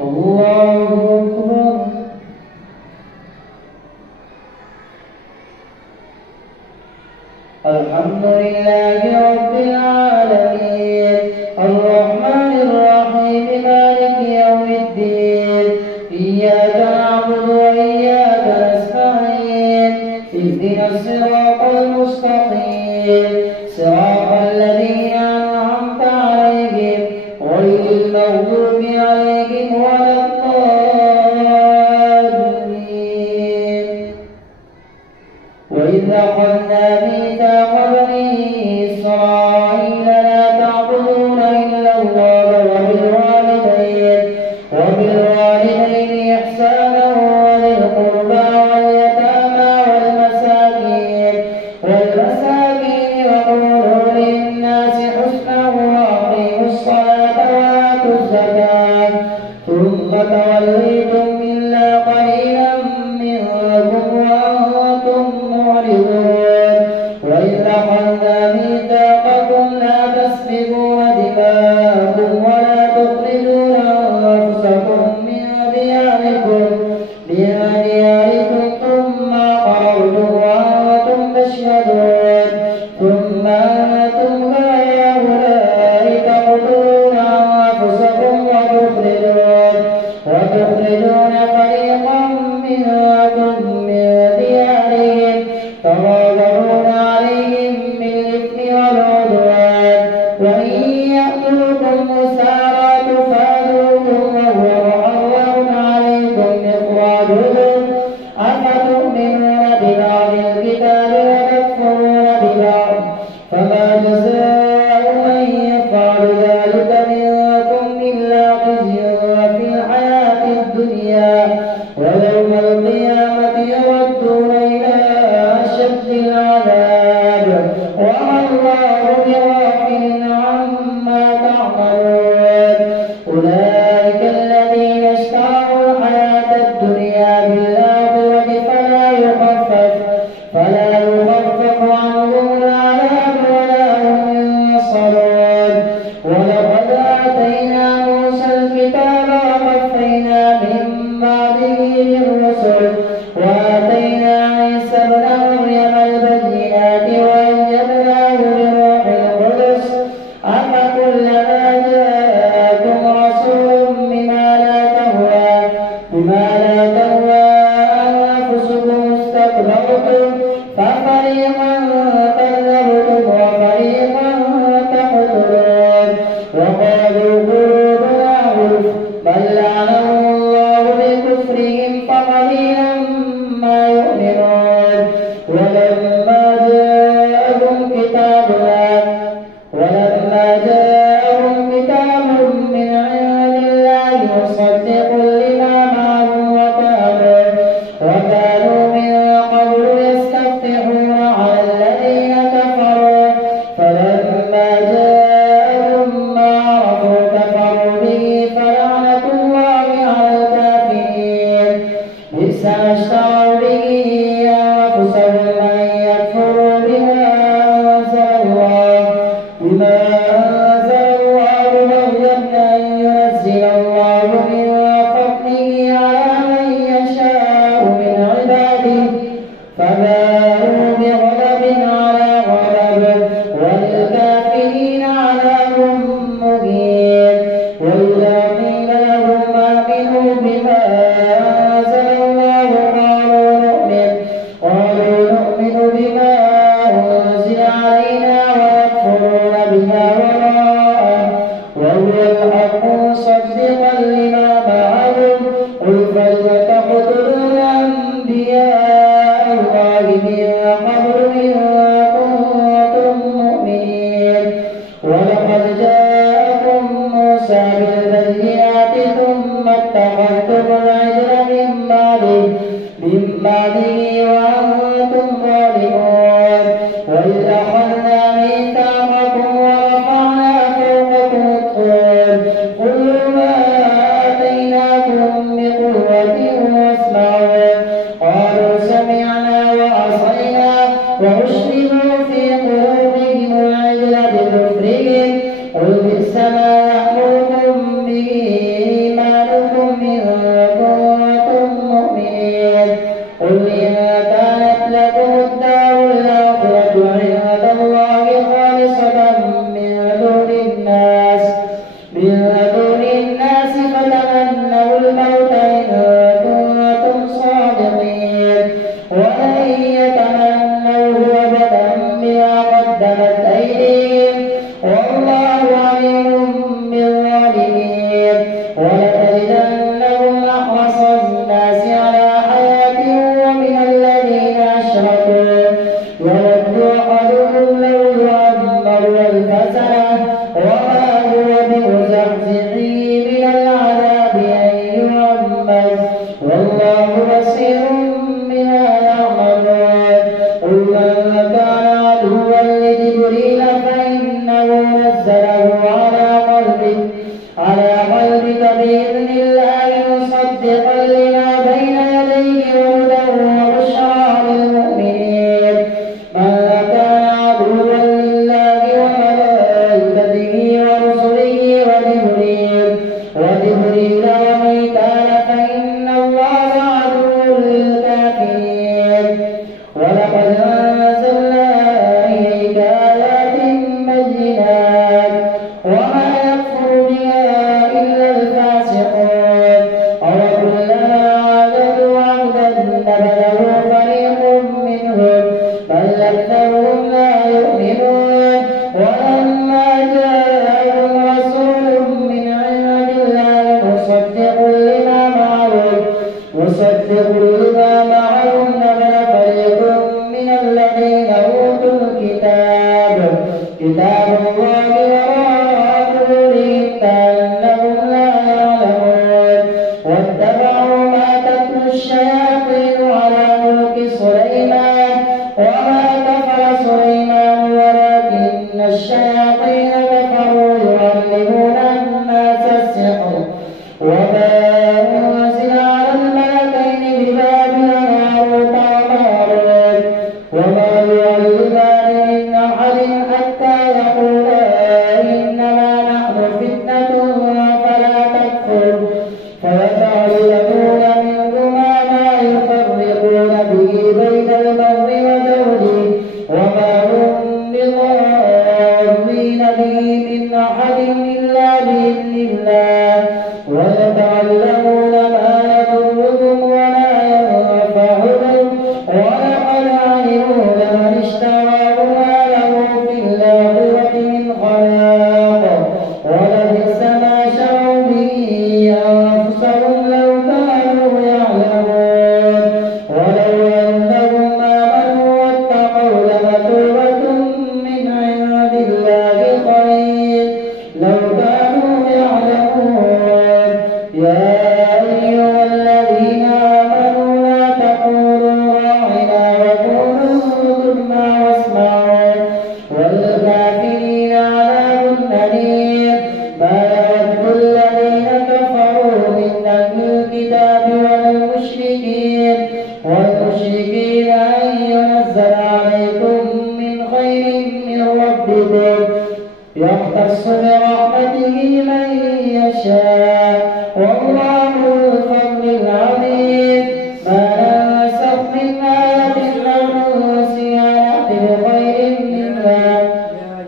الحمد لله رب العالمين الرحمن الرحيم مالك يوم الدين إياك نعبد وإياك نستعين اهدنا الصراط المستقيم صراط الذين أنعمت عليهم غير المغضوب عليهم ولا الضالين. وإذ أخذنا ميثاق بني إسرائيل لا تعبدون إلا الله وبالوالدين إحسانا وذي القربى واليتامى والمساكين وقولوا للناس حسنا وأقيموا الصلاة وآتوا الزكاة ثم توليتم إلا قليلا منكم وأنتم معرضون. وإذ أخذنا ميثاقكم لا تسفكون دماءكم ولا تخرجون أنفسكم من دياركم ثم أقررتم وأنتم تشهدون ثم أنتم هؤلاء تقتلون أنفسكم وتخرجون فريقا منكم من ديارهم تظاهرون عليهم بالإثم والعدوان وإن يأتوكم أسارى تفادوكم وهو محرم عليكم إخراجهم أفتؤمنون ببعض الكتاب وتكفرون ببعض فما جزاء من يفعل ذلك منكم إلا خزي في الحياة الدنيا ويوم القيامة يردون إلى أشد العذاب وما الله بغافل عما تعملون. أولئك الذين اشتروا الحياة الدنيا بالآخرة فلا يخفف عنهم العذاب ولا هم ينصرون. ولقد آتينا موسى الكتاب وقفينا من بعده بالرسل وآتينا عيسى ابن مريم البينات وأيدناه بروح القدس أفكلما جاءكم رسول بما لا تهوى أنفسكم استكبرتم ففريقا كذبتم وفريقا تقتلون. وقالوا قلوبنا غلف بل لعنهم الله بكفرهم فقليلا ما يؤمنون. ولما جاءهم كتاب من عند الله مصدق لما معهم وكانوا من قبل يستفتحون على الذين كفروا فلما جاءهم ما عرفوا على قلبك بإذن الله مصدقا لما بين يديه وهدى وبشرى للمؤمنين. من كان عدوا لله وملائكته ورسله وجبريل وميكال فإن الله عدو للكافرين. ولقد أنزلنا إليك آيات بينات وما يكفر بها إلا الفاسقون. أوكلما عاهدوا عهدا نبذه فريق منهم بل أكثرهم لا يؤمنون. ولما جاءهم رسول من عند الله مصدق لما معهم نبذ فريق من الذين أوتوا كتاب الله وراء ظهورهم كأنهم لا يعلمون. واتبعوا ما تتلو الشياطين على ملك سليمان وما كفر سليمان ولكن الشياطين كفروا يعلمون الناس السحر. وما أنزل على الملكين ببابل هاروت وماروت وما يعلمان من أحد حتى يقولا إنما نحن فتنة فلا تكفر. فيتعلمون منهما ما يفرقون به بين المرء وزوجه وما هم بضارين به من أحد إلا بإذن الله. ويتعلمون ما يضرهم ولا ينفعهم. ولقد علموا لمن اشتراه ما له في الآخرة من خلاق ولبئس ما شروا به أنفسهم لو كانوا يعلمون. ولو أنهم آمنوا واتقوا لمثوبة من عند الله خير لو كانوا يعلمون. يا أيها الذين آمنوا لا تقولوا راعنا وقولوا انظرنا واسمعوا والكافرين عذاب أليم. ما يود الذين كفروا من أهل الكتاب والمشركين أن ينزل عليكم من خير من ربكم يختص برحمته من يشاء والله ذو الفضل العظيم. ما ننسخ من آية أو ننسها نأت بخير منها.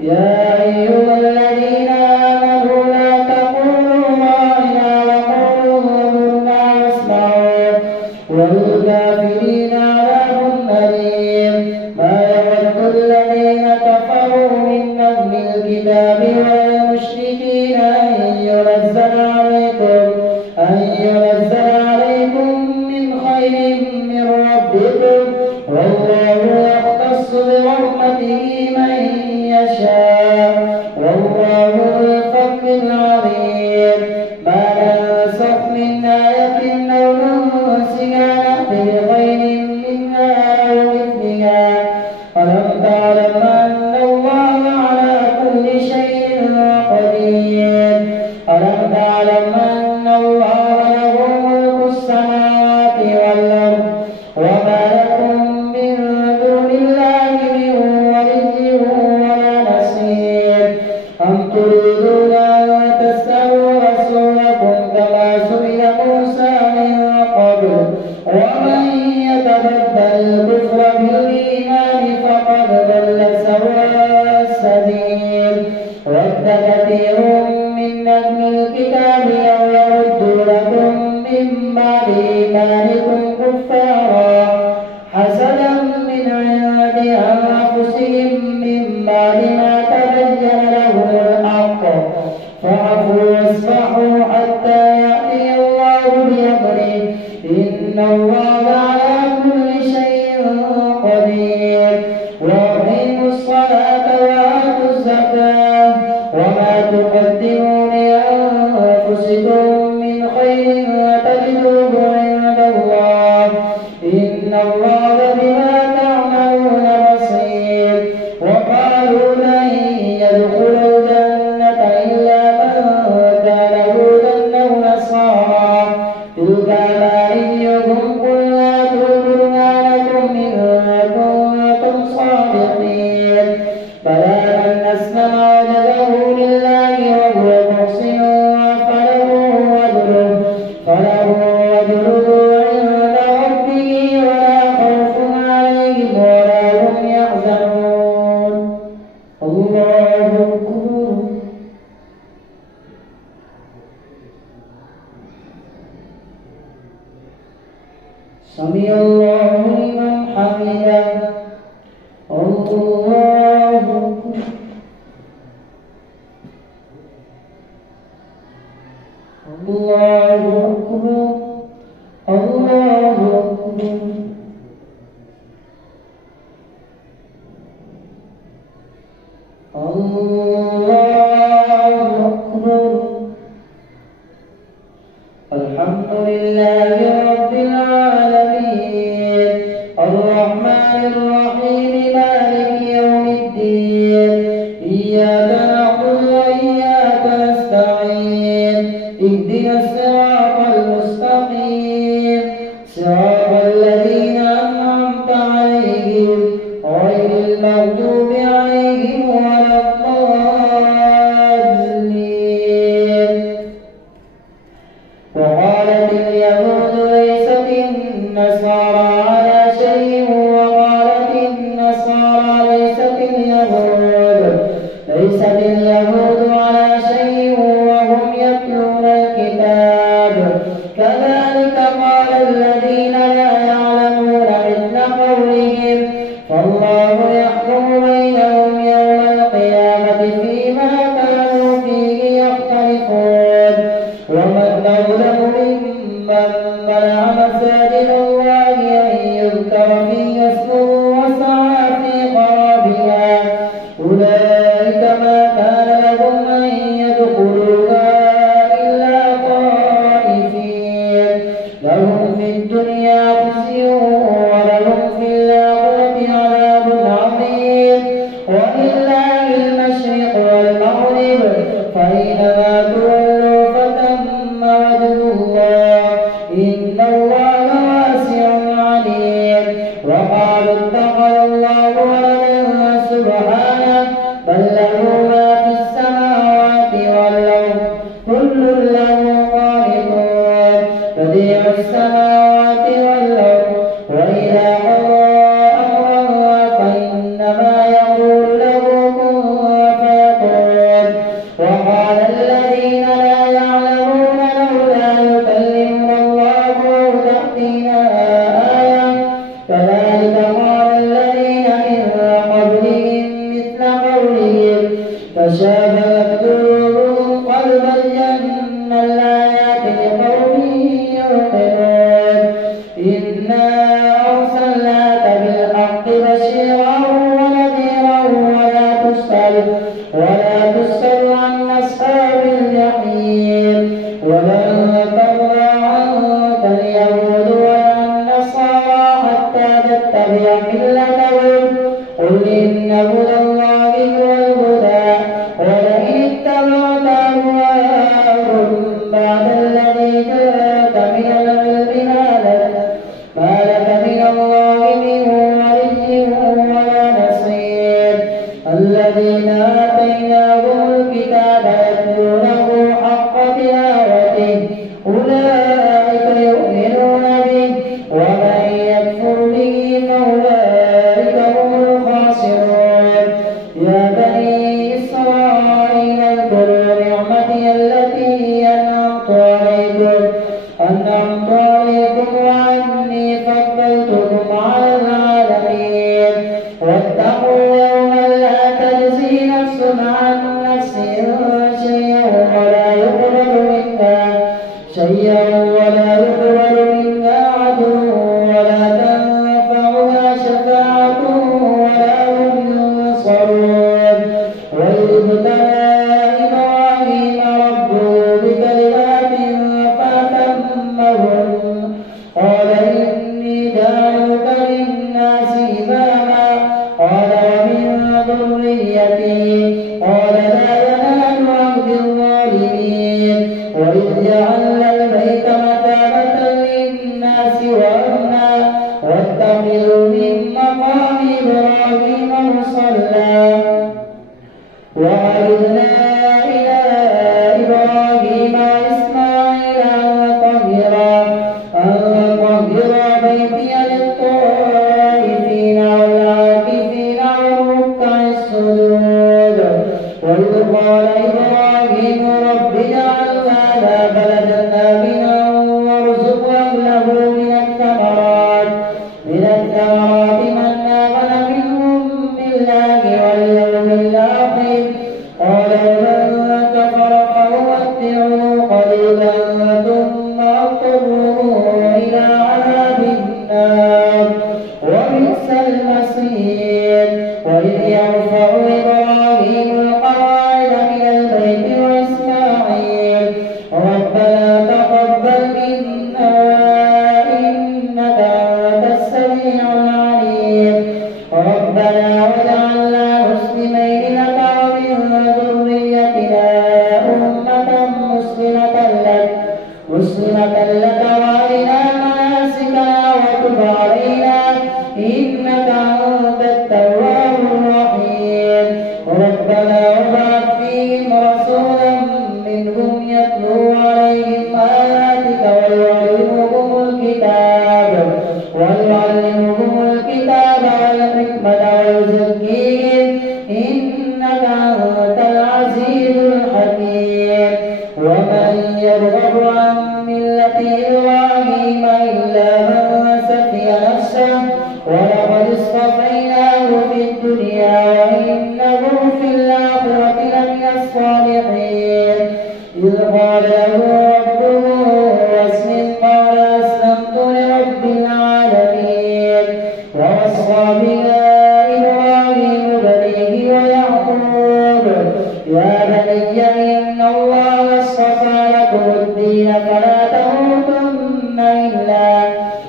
يا أيها الذين آمنوا لا تقولوا راعنا وقولوا انظرنا واسمعوا والكافرين عذاب أليم. ما يود الذين كفروا من أهل الكتاب والمشركين أن ينزل عليكم من خير من ربكم والله يختص برحمته من يشاء والله ذو الفضل العظيم. ما ننسخ من آية أو ننسها نأت بخير منها أو مثلها. ألم تعلم أن الله على كل شيء قدير. ألم تعلم أن الله له ملك السماوات والأرض وما لكم من دون الله من ولي ولا نصير. أم تريدون أن تسألوا رسولكم كما سئل موسى من قبل ومن يتبدل الكفر بالإيمان فقد ضل سواء السبيل. ود كثير من أهل الكتاب لو يردونكم من بعد إيمانكم كفارا حسدا من عند أنفسهم من بعد ما تبين لهم الحق فاعفوا واصفحوا حتى يأتي الله بأمره إن الله على كل شيء قدير. وأقيموا الصلاة وآتوا الزكاة وما تقدموا لأنفسكم من خير تجدوه عند الله إن الله بما تعملون بصير. وقالوا لن يدخل الجنة إلا من كان سمع الله لمن حمده الله أكبر الله أكبر الله أكبر الله أكبر الحمد لله رب العالمين الرحمن الرحيم مالك يوم الدين إياك نعبد وإياك نستعين اهدنا الصراط المستقيم صراط الذين أنعمت عليهم غير المغضوب عليهم ولا الضالين. وقالت اليهود ليست النصارى على شيء وقالت النصارى ليست اليهود على شيء وهم يتلون الكتاب كذلك قال الذين لا يعلمون مثل قولهم فالله يحكم بينهم يوم القيامة فيما كانوا فيه يختلفون ومن أظلم ممن منع مساجد الله أن يذكر فيه اسمه وسعى في خرابها أولئك ما كان لهم أن يدخلوها إلا خائفين لهم في الدنيا خزي ولهم في الآخرة عذاب عظيم ولله المشرق والمغرب فأينما تولوا فثم وجه الله إن الله واسع عليم. وقالوا اتخذ الله ولدا سبحانه بل له ما في السماوات والأرض كل له قانتون بديع السماوات والأرض وإذا قضى أمرا فإنما يقول له كن فيكون. وقال الذين لا يعلمون لولا يكلمنا الله أو تأتينا آية كذلك قال الذين من قبلهم مثل قولهم تشابهت قلوبهم قد بينا الآيات لقوم يوقنون إنا أرسلناك بالحق بشيرا ونذيرا ولا تسأل عن أصحاب الجحيم ولن ترضى عنك اليهود ولا النصارى حتى تتبع ملتهم قل إن هدى الله هو الهدى ولئن اتبعت أهواءهم بعد الذي جاءك من العلم ما لك من الله من ولي ولا نصير. الذين آتيناهم الكتاب يتلونه حق تلاوته أولئك يؤمنون به ومن يكفر به فأولئك هم الخاسرون. يا بني إسرائيل اذكروا نعمتي التي أنعمت عليكم وأني فضلتكم على العالمين. واتقوا يوما لا تجزي نفس عن نفس شيئا ولا يقبل منها عدل ولا تنفعها شفاعة ولا هم ينصرون. وإذ ابتلى إبراهيم ربه بكلمات فأتمهن قال إني جاعلك للناس إماما قال ومن ذريتي قال لا ينال عهد الظالمين. وإذ جعلنا البيت مثابة للناس وأمنا واتخذوا من مقام إبراهيم مصلى وعهدنا إلى إبراهيم وإسماعيل أن طهر بيتي للطائفين والعاكفين والركع السجود. وإذ قال إبراهيم رب اجعل هذا بلدا آمنا وارزق أهله من الثمرات ومن يرغب عن ملة إبراهيم إلا من سفه نفسه ولقد اصطفيناه في الدنيا وإنه في الآخرة لمن الصالحين إذ قال له ربه أسلم قال أسلمت لرب العالمين ووصى بها إبراهيم بنيه ويعقوب يا بني إن الله اصطفى لكم الدين فلا تموتن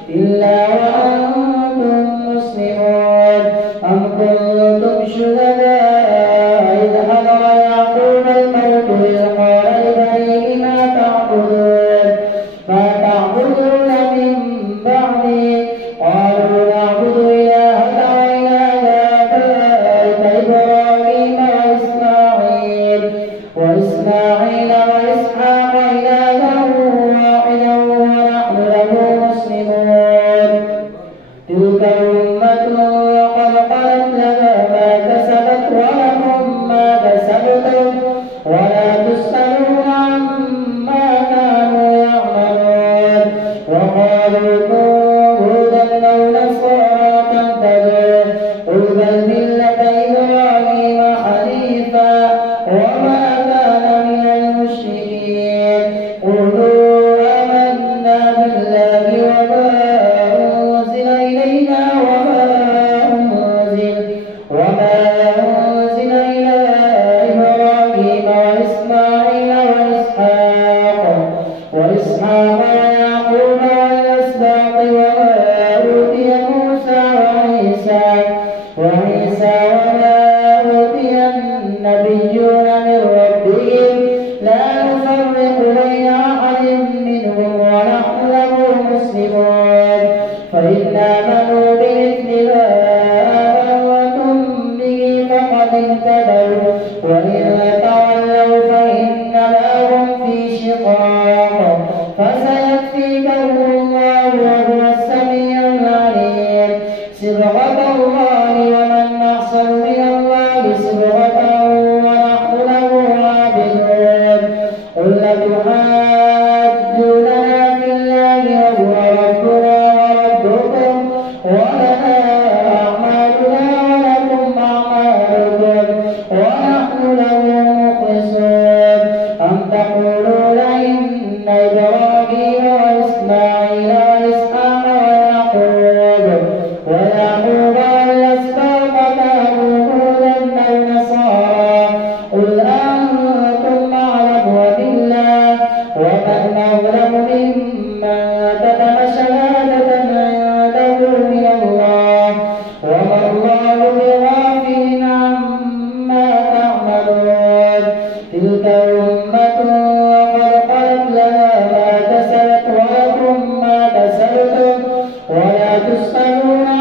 إلا وأنتم مسلمون أم كنتم شهداء إذ حضر يعقوب الموت إذ قال لبنيه ما تعبدون من بعدي قالوا نعبد إلهك وإله آبائك إبراهيم وإسماعيل وإسحاق إلها واحدا ونحن له مسلمون تلك أمة قد خلت لها ما كسبت ولكم ما كسبتم ولا تسألون عما كانوا يعملون وقالوا كونوا هودا أو نصارى تهتدوا قل بل ملة إبراهيم حنيفا وما كان من المشركين قولوا آمنا بالله وما أنزل إلينا وما أنزل إلى إبراهيم وإسماعيل وإسحاق ويعقوب والأسباط وما أوتي موسى وعيسى وما أوتي النبيون من ربهم لا نفرق بين أحد منهم ونحن له مسلمون فإن آمنوا بمثل ما آمنتم به فقد اهتدوا وإن تولوا فإنما هم في شقاق فسيكفيكهم الله وهو السميع العليم صبغة الله ومن أحسن من الله صبغة ونحن له عابدون قل تحاجوننا في الله وهو ربنا وربكم ولنا أعمالنا ولكم أعمالكم ونحن له مخلصون أم تقولون إن إبراهيم وإسماعيل وإسحاق ويعقوب والأسباط كانوا هودا أو نصارى قل أنتم أعلم بالله ومن أظلم ممن كتم شهادة عنده من الله وما الله بغافل عما تعملون تلك أمة قد خلت لها ما كسبت ولكم ما كسبتم ولا تسألون